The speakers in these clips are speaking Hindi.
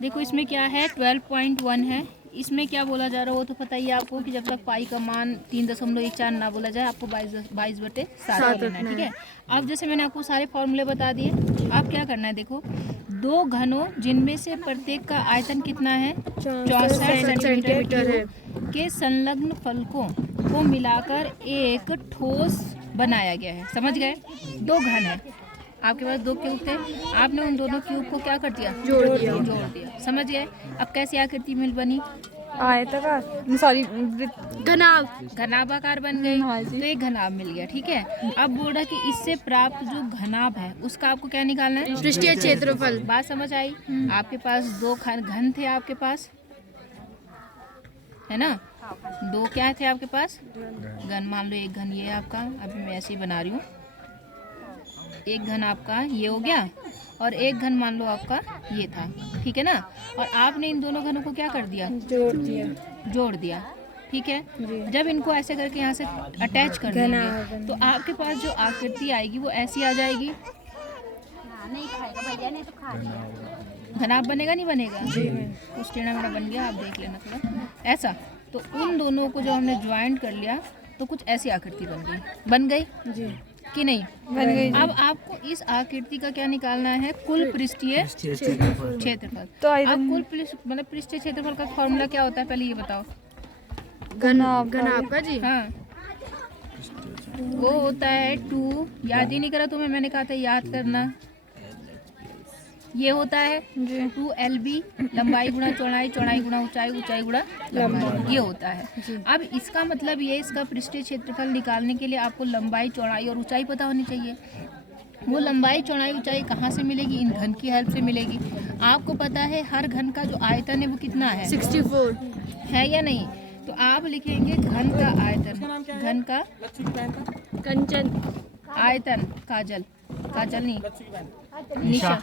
देखो इसमें क्या है 12.1 है। इसमें क्या बोला जा रहा है वो तो पता ही है आपको कि जब तक पाई का मान 3.14 ना बोला जाए आपको 22/7 लेना है, ठीक है। अब जैसे मैंने आपको सारे फॉर्मूले बता दिए, आप क्या करना है, देखो दो घनों जिनमें से प्रत्येक का आयतन कितना है 64 सेंटीमीटर के संलग्न फलकों को मिलाकर एक ठोस बनाया गया है। समझ गए? दो घन है, आपके पास दो क्यूब थे, आपने उन दोनों क्यूब को क्या कर दिया, जोड़ दिया। समझ गए? अब कैसी आकृति मिल बनी, आयताकार, सॉरी घनाभाकार बन गई। तो एक घनाभ मिल गया, ठीक है। अब बोल रहा कि इससे प्राप्त जो घनाभ है उसका आपको क्या निकालना है, पृष्ठीय क्षेत्रफल। बात समझ आई? आपके पास दो घन थे, आपके पास है ना, दो क्या थे आपके पास, घन। मान लो एक घन ये है आपका, अभी मैं ऐसे ही बना रही हूँ, एक घन आपका ये हो गया और एक घन मान लो आपका ये था, ठीक है ना। और आपने इन दोनों घनों को क्या कर दिया, जोड़ दिया, ठीक है। जब इनको ऐसे करके यहाँ से अटैच कर देंगे तो आपके पास जो आकृति आएगी वो ऐसी आ जाएगी। घनाभ बनेगा नहीं बनेगा? कुछ टेढ़ा मेरा बन गया, आप देख लेना थोड़ा ऐसा। तो उन दोनों को जो हमने ज्वाइंट कर लिया तो कुछ ऐसी आकृति बन गई जी कि नहीं बन गई। अब आपको इस आकृति का क्या निकालना है, कुल पृष्ठीय क्षेत्रफल। तो अब कुल मतलब पृष्ठीय क्षेत्रफल का फॉर्मूला क्या होता है, पहले ये बताओ। घनाभ का जी, हाँ वो होता है 2, याद ही नहीं करा तुम्हें, मैंने कहा था याद करना। ये होता है 2LB, लंबाई गुणा चौड़ाई, चौड़ाई गुणा ऊंचाई, ऊंचाई गुणा लंबाई, ये होता है। अब इसका मतलब ये, इसका पृष्ठीय क्षेत्रफल निकालने के लिए आपको लंबाई, चौड़ाई और ऊंचाई पता होनी चाहिए। वो लंबाई, चौड़ाई, ऊंचाई कहाँ से मिलेगी, इन घन की हेल्प से मिलेगी। आपको पता है हर घन का जो आयतन है वो कितना है, 64 है या नहीं? तो आप लिखेंगे घन का आयतन, घन का कंचन आयतन, काजल नहीं, निशा,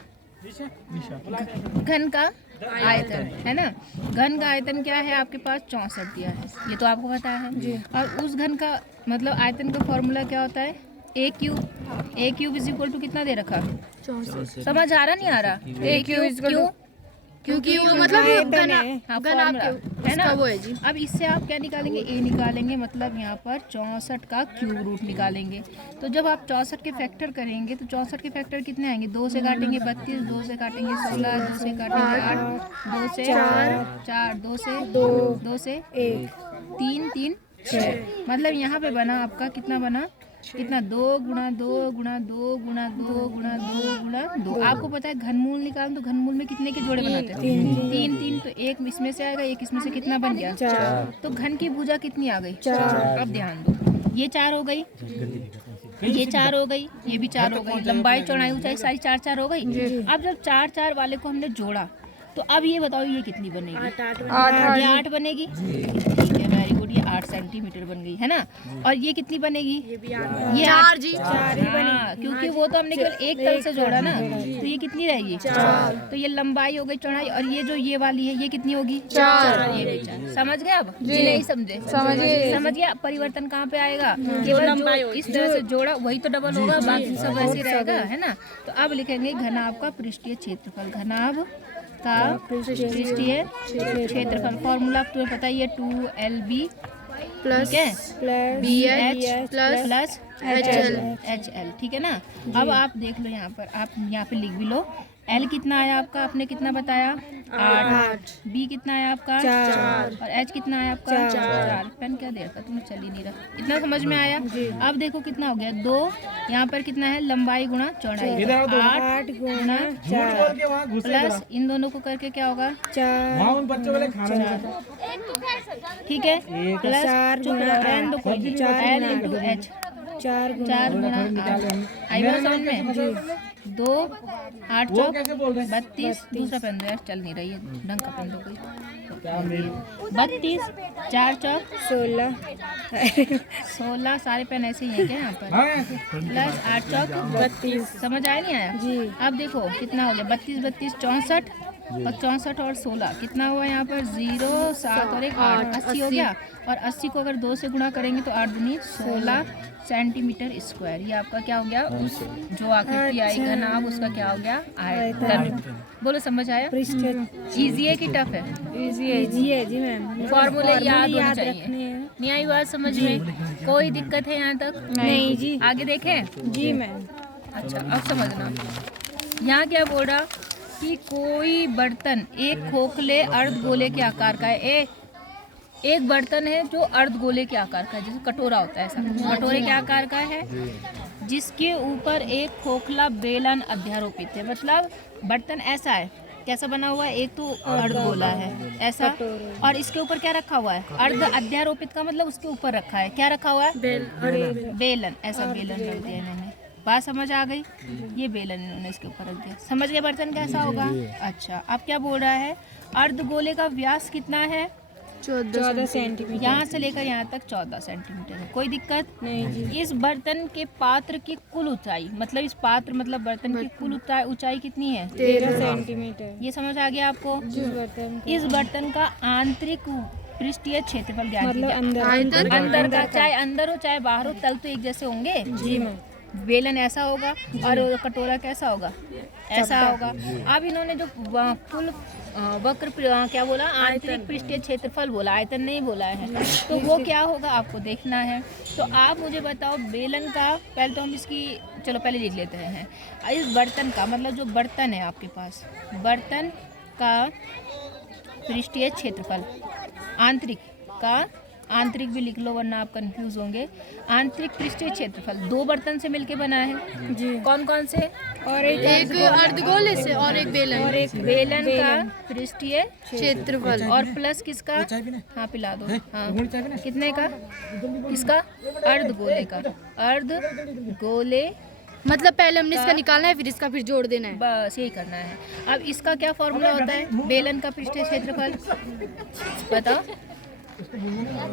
घन का आयतन है ना। घन का आयतन क्या है आपके पास, 64 दिया है, ये तो आपको पता है। और उस घन का मतलब आयतन का फॉर्मूला क्या होता है, ए क्यूब इज इक्वल टू कितना दे रखा, 64। समझ आ रहा नहीं आ रहा? ए क्यूब क्योंकि वो मतलब घन है ना, वो है जी। अब इससे आप क्या निकालेंगे, ए निकालेंगे, मतलब यहाँ पर 64 का क्यूब रूट निकालेंगे। तो जब आप 64 के फैक्टर करेंगे तो 64 के फैक्टर कितने आएंगे, 2 से काटेंगे 32, 2 से काटेंगे 16, 2 से काटेंगे 8, 2 से 4, 2 से 2 से 1, 3, 3, 6। मतलब यहाँ पे बना आपका कितना बना, कितना, 2 गुणा 2 गुणा 2 गुणा 2 गुणा 2 गुणा 2। आपको पता है घनमूल निकाल, तो घनमूल में कितने के जोड़े बनाते हैं, 3, तो एक इसमें से आएगा, एक इसमें से कितना बन गया, 4। तो घन की भुजा कितनी आ गई, 4। अब ध्यान दो, ये 4 हो गई, ये 4 हो गई, ये भी 4 हो गई, लंबाई, चौड़ाई, ऊंचाई सारी 4 हो गई। अब जब 4 वाले को हमने जोड़ा तो अब ये बताओ ये कितनी बनेगी, 8 ये 8 बनेगी, ठीक है, वेरी गुड, ये 8 सेंटीमीटर बन गई है ना। और ये कितनी बनेगी, ये 4 जी, हाँ, क्योंकि वो तो हमने केवल एक तल से जोड़ा ना, तो ये कितनी रहेगी, 4। तो ये लंबाई हो गई, चौड़ाई, और ये जो ये वाली है ये कितनी होगी, 4, ये भी 4। समझ गए? अब जी नहीं समझे, समझ गया। परिवर्तन कहाँ पे आएगा, केवल जो इस तरह से जोड़ा वही तो डबल होगा, बाकी सब वैसे रहेगा, है ना। तो अब लिखेंगे घनाभ का पृष्ठीय क्षेत्रफल, घनाभ का पृष्ठीय क्षेत्रफल। फॉर्मूला तुम्हें पता ही है, 2LB plus BH plus HL, ठीक है ना। अब आप देख लो यहाँ पर, आप यहाँ पे लिख भी लो, L कितना आया आपका, आपने कितना बताया, 8, B कितना आया आपका, 4, और H कितना आया आपका, 4। पेन क्या दे रखा तुम्हें, चल ही नहीं रहा, इतना समझ में आया? अब देखो कितना हो गया, 2 यहाँ पर कितना है, लंबाई गुणा चौड़ाई, 8 गुणा 4 प्लस इन दोनों को करके क्या होगा, 4, ठीक है, प्लस L × H, 4 गुणा 8, आई बात समझ में, 2 8 चौक 32, दूसरा पेन दो, चल नहीं रही है, ढंग का पेन दो कोई, 32, 4 चौक 16, सारे पेन ऐसे ही है क्या यहाँ पर, प्लस 8 चौक 32, समझ आया नहीं आया जी। अब देखो कितना हो गया, 32 32 64, और 64 और 16 कितना हुआ यहाँ पर 0 7 और 1 8 80 हो गया। और 80 को अगर 2 से गुणा करेंगे तो 8 दूनी 16 सेंटीमीटर स्क्वायर। ये आपका क्या हो गया, उस जो आकृति आई घनाभ उसका क्या हो गया, आयतन। बोलो समझ आया? इजी है कि टफ है? इजी है जी मैम। फॉर्मूले याद होने चाहिए। नहीं आई बात समझ में? कोई दिक्कत है यहाँ तक? नहीं जी। आगे देखें जी मैम। अच्छा अब समझना, यहाँ क्या बोल रहा कि कोई बर्तन एक खोखले अर्धगोले के आकार का है। एक बर्तन है जो अर्धगोले के आकार का है, जैसे कटोरा होता है ऐसा, कटोरे के आकार का है, जिसके ऊपर एक खोखला बेलन अध्यारोपित है। मतलब बर्तन ऐसा है, कैसा बना हुआ है, एक तो अर्धगोला है ऐसा, और इसके ऊपर क्या रखा हुआ है, अर्ध अध्यारोपित का मतलब उसके ऊपर रखा है, क्या रखा हुआ है, बेलन। ऐसा बेलन रख दिया इन्होंने। बात समझ आ गई? ये बेलन इन्होंने इसके ऊपर रख दिया। समझ गए बर्तन कैसा होगा? अच्छा अब क्या बोल रहा है, अर्धगोले का व्यास कितना है, 14 सेंटीमीटर। यहाँ से लेकर यहाँ तक 14 सेंटीमीटर है। कोई दिक्कत नहीं जी। इस बर्तन के पात्र की कुल ऊंचाई, मतलब इस पात्र मतलब बर्तन की कुल ऊंचाई कितनी है, 13 सेंटीमीटर। ये समझ आ गया आपको? इस बर्तन का आंतरिक पृष्ठीय क्षेत्रफल ज्ञात मतलब कीजिए। अंदर अंदर का, चाहे अंदर हो चाहे बाहर हो, तल तो एक जैसे होंगे। जी मैम। बेलन ऐसा होगा और कटोरा कैसा होगा, ऐसा होगा। अब इन्होंने जो कुल वक्र क्या बोला, आंतरिक पृष्ठीय क्षेत्रफल बोला, आयतन नहीं बोला है, तो वो क्या होगा आपको देखना है। तो आप मुझे बताओ बेलन का, पहले तो हम इसकी, चलो पहले लिख लेते हैं। इस बर्तन का मतलब जो बर्तन है आपके पास, बर्तन का पृष्ठीय क्षेत्रफल, आंतरिक का, आंतरिक भी लिख लो वरना आप कंफ्यूज होंगे। आंतरिक पृष्ठीय क्षेत्रफल दो बर्तन से मिलके बना है जी। कौन कौन से? और एक अर्धगोले से और एक बेलन। और एक बेलन का पृष्ठीय क्षेत्रफल और प्लस किसका, हाँ पिला दो, हाँ कितने का, किसका, अर्धगोले का, अर्धगोले। मतलब पहले हमने इसका निकालना है, फिर इसका फिर जोड़ देना है, बस यही करना है। अब इसका क्या फॉर्मूला होता है, बेलन का पृष्ठीय क्षेत्रफल बताओ,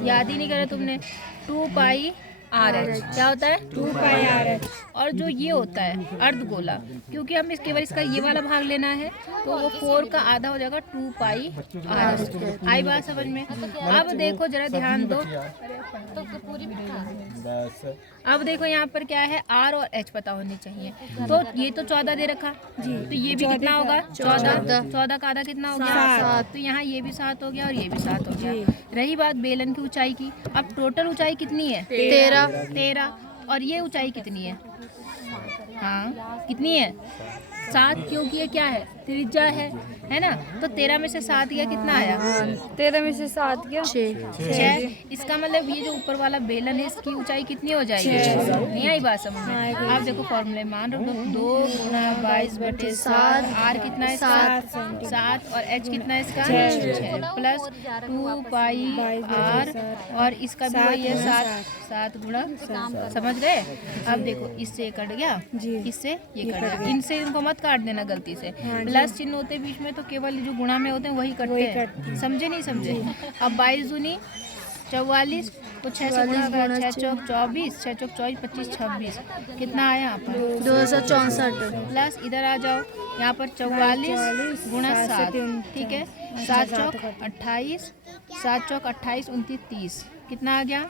याद ही नहीं करा तुमने, 2 पाई आर एच। क्या होता है, 2 पाई आर एच। और जो ये होता है अर्धगोला, क्योंकि हम केवल इसका ये वाला भाग लेना है तो वो 4 का आधा हो जाएगा, 2 पाई आर एच। आई बात समझ में? अब देखो जरा ध्यान दो, अब देखो यहाँ पर क्या है, आर और एच पता होनी चाहिए। तो ये तो 14 दे रखा जी, तो ये भी कितना होगा, 14 का आधा कितना हो गया, 7। तो यहाँ ये भी 7 हो गया और ये भी 7 हो गया। रही बात बेलन की ऊंचाई की, अब टोटल ऊंचाई कितनी है, 13। और ये ऊंचाई कितनी है, हाँ कितनी है, 7, क्योंकि ये क्या है, त्रिज्या है ना। तो 13 में से 7 गया, कितना आया, 13 में से 7 गया 6। इसका मतलब ये जो ऊपर वाला बेलन है इसकी ऊंचाई कितनी हो जाएगी, नहीं आई बात समझ में? आप देखो फॉर्मूले मान रहे हो, 2 × 22/7, आर कितना है, 7 और एच कितना है इसका, 6 प्लस 2 पाई आर, और इसका भी वही है 7 गुणा, समझ गए? अब देखो इससे कट गया, इससे ये कट गया, इनसे इनको मत काट देना गलती से, प्लस चिन्ह होते बीच में तो केवल जो गुणा में होते हैं वही कटते हैं, समझे नहीं समझे? अब 22 दूनी 44, तो 6 से गुणा करा, 6 चौक 24, 6 चौक 24, 25, 26, कितना आया यहाँ पर, 264। प्लस इधर आ जाओ, यहाँ पर 44 गुणा 7, ठीक है, 7 चौक 28, 7 चौक 28, 29, 30, कितना आ गया,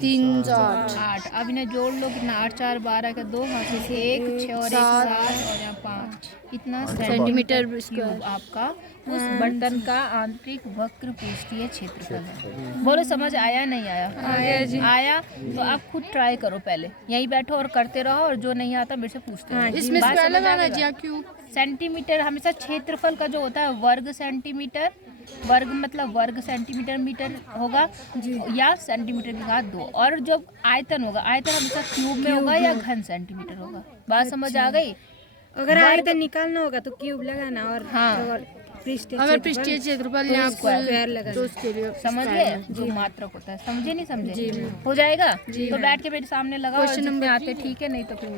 3 8। अब इन्हें जोड़ लो, कितना, 8 4 12 का 2, हाथ से 1, 6 और 1 7, और यहाँ 5, कितना सेंटीमीटर क्यूब आपका उस बर्तन का आंतरिक वक्र पृष्ठीय क्षेत्रफल है। बोलो समझ आया नहीं आया? आया तो आप खुद ट्राई करो, पहले यहीं बैठो और करते रहो, और जो नहीं आता मेरे से पूछते रहो। इसमें स्क्वायर लगाना है क्यूब, सेंटीमीटर हमेशा क्षेत्रफल का जो होता है वर्ग सेंटीमीटर, वर्ग मतलब वर्ग सेंटीमीटर मीटर होगा या सेंटीमीटर के साथ 2, और जो आयतन होगा, आयतन हमेशा क्यूब में होगा या घन सेंटीमीटर होगा। बात समझ आ गई? अगर आयतन निकालना होगा तो क्यूब लगाना, और हाँ, अगर पृष्ठीय क्षेत्रफल यहाँ तो उसके लिए समझ गए, जो मात्रक होता है, समझे नहीं समझे? हो जाएगा तो बैठ के मेरे सामने लगा, क्वेश्चन नंबर आते ठीक है, नहीं तो फिर